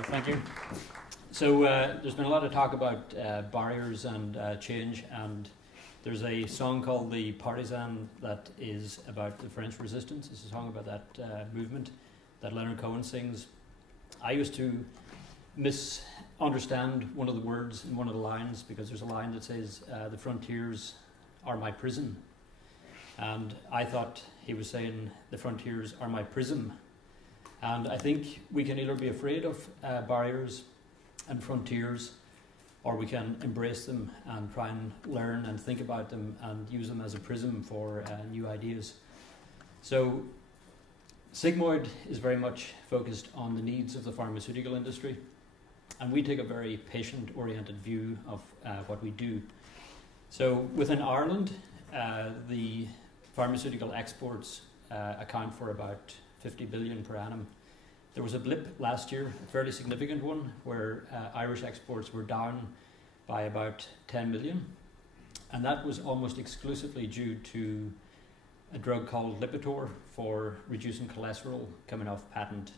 Thank you. So there's been a lot of talk about barriers and change, and there's a song called The Partisan that is about the French resistance. It's a song about that movement that Leonard Cohen sings. I used to misunderstand one of the words in one of the lines, because there's a line that says, the frontiers are my prison. And I thought he was saying, the frontiers are my prism. And I think we can either be afraid of barriers and frontiers, or we can embrace them and try and learn and think about them and use them as a prism for new ideas. So Sigmoid is very much focused on the needs of the pharmaceutical industry, and we take a very patient-oriented view of what we do. So within Ireland, the pharmaceutical exports account for about 50 billion per annum. There was a blip last year, a fairly significant one, where Irish exports were down by about 10 million. And that was almost exclusively due to a drug called Lipitor for reducing cholesterol coming off patent.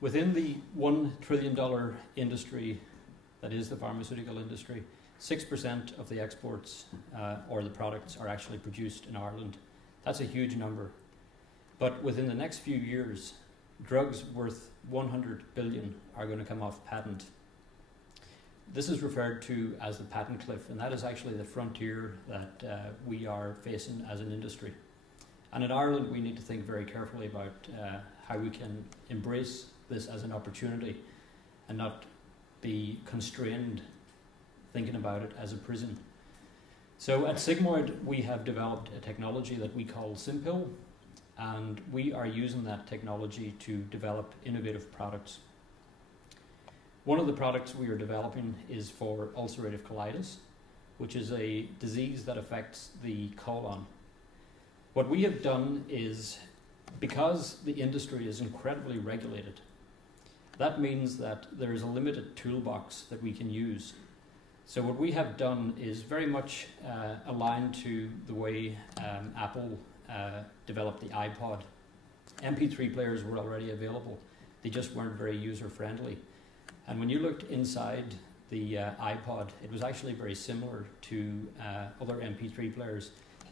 Within the $1 trillion industry that is the pharmaceutical industry, 6% of the exports or the products are actually produced in Ireland. That's a huge number. But within the next few years, drugs worth 100 billion are going to come off patent. This is referred to as the patent cliff, and that is actually the frontier that we are facing as an industry. And in Ireland, we need to think very carefully about how we can embrace this as an opportunity and not be constrained thinking about it as a prison. So at Sigmoid, we have developed a technology that we call Simpill, and we are using that technology to develop innovative products. One of the products we are developing is for ulcerative colitis, which is a disease that affects the colon. What we have done is, because the industry is incredibly regulated, that means that there is a limited toolbox that we can use. So what we have done is very much aligned to the way Apple developed the iPod. MP3 players were already available. They just weren't very user-friendly. And when you looked inside the iPod, it was actually very similar to other MP3 players.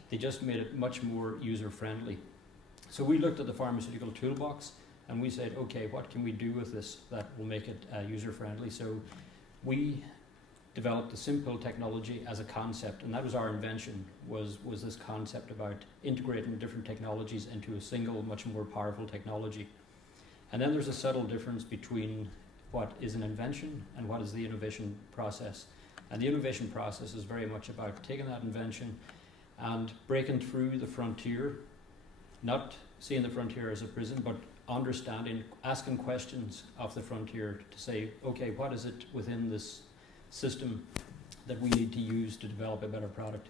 They just made it much more user-friendly. So we looked at the pharmaceutical toolbox and we said, okay, what can we do with this that will make it user-friendly? So we developed the Simpill technology as a concept, and that was our invention, was this concept about integrating different technologies into a single, much more powerful technology. And then there's a subtle difference between what is an invention and what is the innovation process. And the innovation process is very much about taking that invention and breaking through the frontier, not seeing the frontier as a prison, but understanding, asking questions of the frontier to say, okay, what is it within this system that we need to use to develop a better product?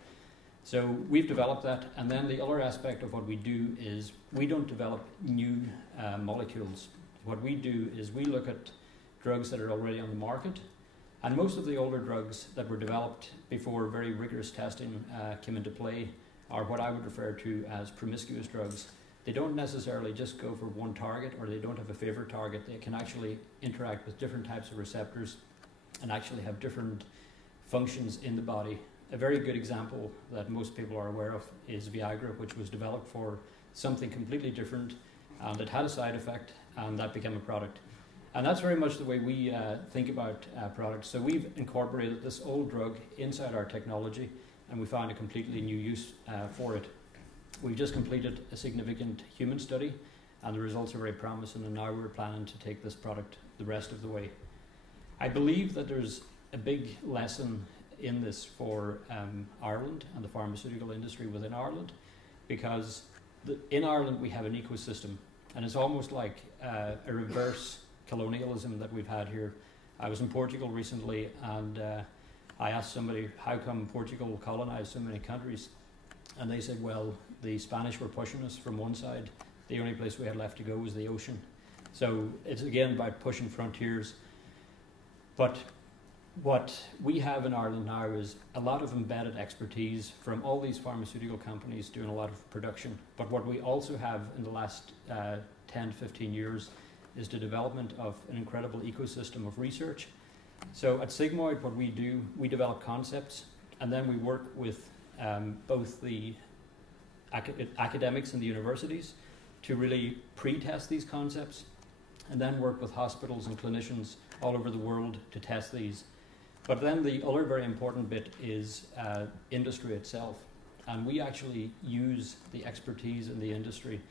So we've developed that, and then the other aspect of what we do is we don't develop new molecules. What we do is we look at drugs that are already on the market, and most of the older drugs that were developed before very rigorous testing came into play are what I would refer to as promiscuous drugs. They don't necessarily just go for one target, or they don't have a favorite target. They can actually interact with different types of receptors and actually have different functions in the body. A very good example that most people are aware of is Viagra, which was developed for something completely different, and it had a side effect, and that became a product. And that's very much the way we think about products. So we've incorporated this old drug inside our technology, and we found a completely new use for it. We've just completed a significant human study, and the results are very promising, and now we're planning to take this product the rest of the way. I believe that there's a big lesson in this for Ireland and the pharmaceutical industry within Ireland, because in Ireland we have an ecosystem, and it's almost like a reverse colonialism that we've had here. I was in Portugal recently, and I asked somebody, how come Portugal colonized so many countries? And they said, well, the Spanish were pushing us from one side. The only place we had left to go was the ocean. So it's again about pushing frontiers. But what we have in Ireland now is a lot of embedded expertise from all these pharmaceutical companies doing a lot of production. But what we also have in the last 10 to 15 years is the development of an incredible ecosystem of research. So at Sigmoid, what we do, we develop concepts, and then we work with both the academics in the universities to really pre-test these concepts, and then work with hospitals and clinicians all over the world to test these. But then the other very important bit is industry itself. And we actually use the expertise in the industry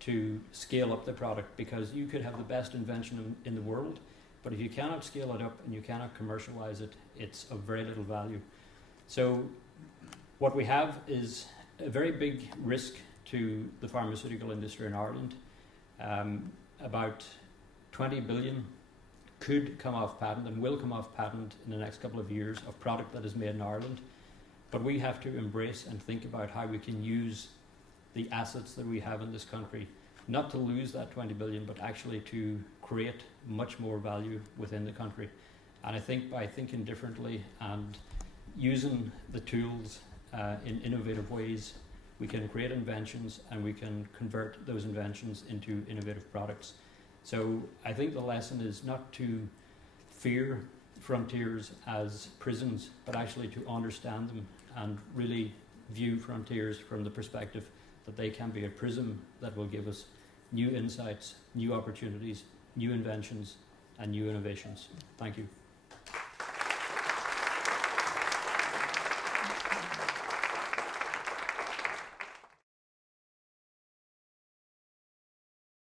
to scale up the product, because you could have the best invention in the world, but if you cannot scale it up and you cannot commercialize it, it's of very little value. So what we have is a very big risk to the pharmaceutical industry in Ireland. About 20 billion could come off patent and will come off patent in the next couple of years of product that is made in Ireland. But we have to embrace and think about how we can use the assets that we have in this country, not to lose that 20 billion, but actually to create much more value within the country. And I think by thinking differently and using the tools in innovative ways, we can create inventions and we can convert those inventions into innovative products. So I think the lesson is not to fear frontiers as prisons, but actually to understand them and really view frontiers from the perspective that they can be a prism that will give us new insights, new opportunities, new inventions, and new innovations. Thank you.